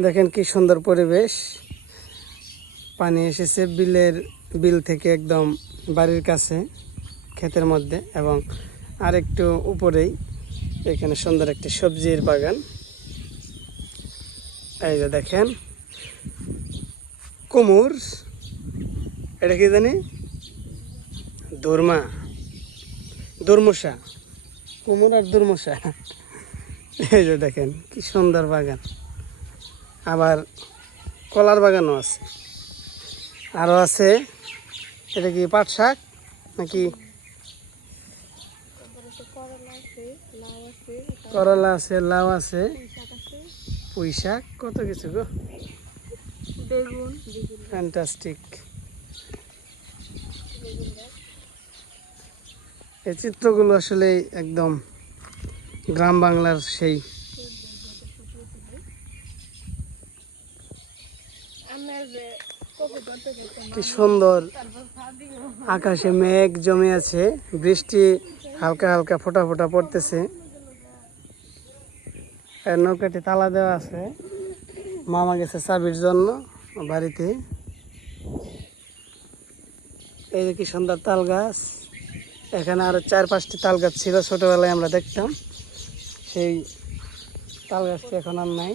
দেখেন কি সুন্দর পরিবেশ। পানি এসেছে বিল থেকে একদম বাড়ির কাছে ক্ষেতের মধ্যে, এবং আরেকটু উপরেই এখানে সুন্দর একটি সবজির বাগান। এই যে দেখেন কুমুর, এটা কি জানি দুর্মশা, কুমুর আর দুর্মশা। এই যে দেখেন কি সুন্দর বাগান। আবার কলার বাগানও আছে, আরও আছে। এটা কি পাট শাক নাকি? করলা আছে, লাউ আছে, পুঁই শাক, কত কিছু গো, ফ্যান্টাস্টিক। এই চিত্রগুলো আসলে একদম গ্রাম বাংলার সেই। কি সুন্দর আকাশে মেঘ জমে আছে, বৃষ্টি হালকা হালকা ফোঁটা ফোঁটা পড়তেছে। নৌকাটি তালা দেওয়া আছে, মামা গেছে চাবির জন্য বাড়িতে। এই যে কি সুন্দর তাল গাছ, এখানে আরো 4-5টি তাল গাছ ছিল, ছোটবেলায় আমরা দেখতাম। সেই তাল গাছটি এখন আর নাই।